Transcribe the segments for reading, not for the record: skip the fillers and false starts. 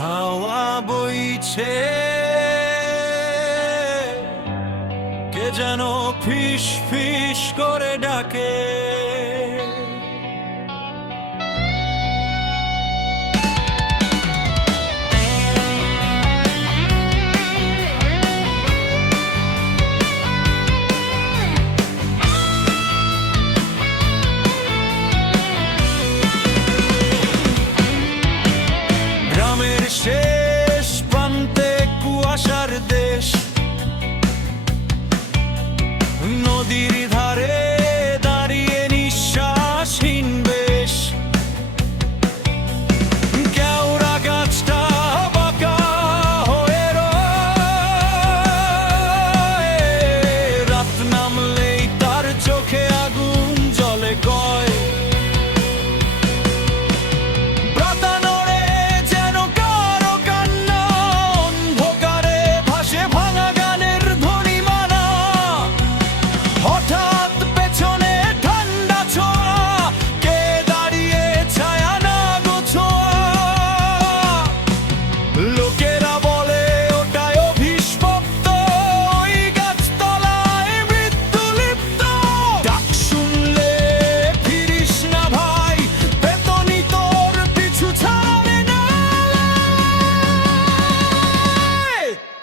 হাওয়া বইছে, কে যেন ফিস ফিস করে ডাকে। গ্রামের শেষ প্রান্তে কুয়াশার দেশ, নদীর ধারে দাঁড়িয়ে নিঃশ্বাসহীন বেশ। কেওড়া গাছটা বাঁকা হয়ে রয়, রাত নামলেই তার চোখে আগুন জ্বলে কয়।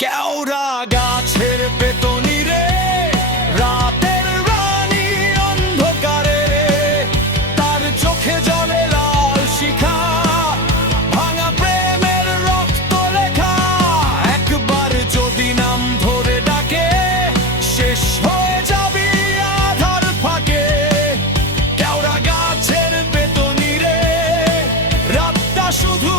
কেওড়া গাছের পেতনি রে, রাতের রানী অন্ধকারে, তার চোখে জ্বলে লাল শিখা, ভাঙা প্রেমের রক্ত লেখা। একবার যদি নাম ধরে ডাকে, শেষ হয়ে যাবি আধার ফাঁকে। কেওড়া গাছের পেতনি রে, রাতটা শুধু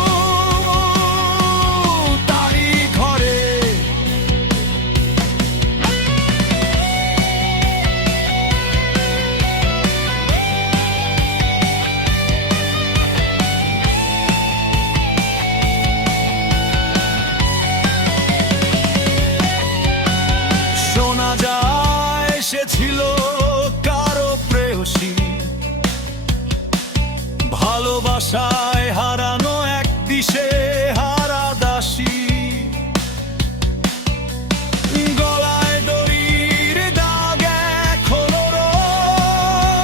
ছিল কারো প্রেয়সী, ভালোবাসায় হারানো এক দিশে হারা দাসী। গলায় দড়ির দাগ এখনো রয়,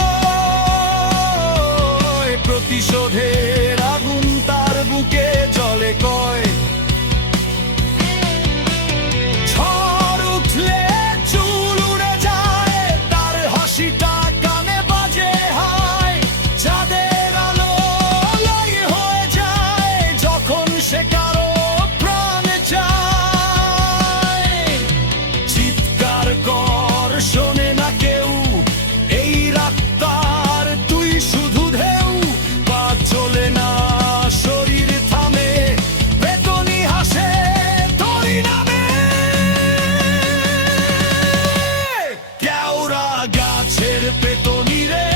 প্রতিশোধের আগুন তার বুকে জ্বলে কয়। শোনে না কেউ এই রাতটার, তুই শুধু ঢেউ। পা চলে না, শরীর থামে, বেতনি হাসে তোরই নামে। কেওড়া গাছের পেতনি রে,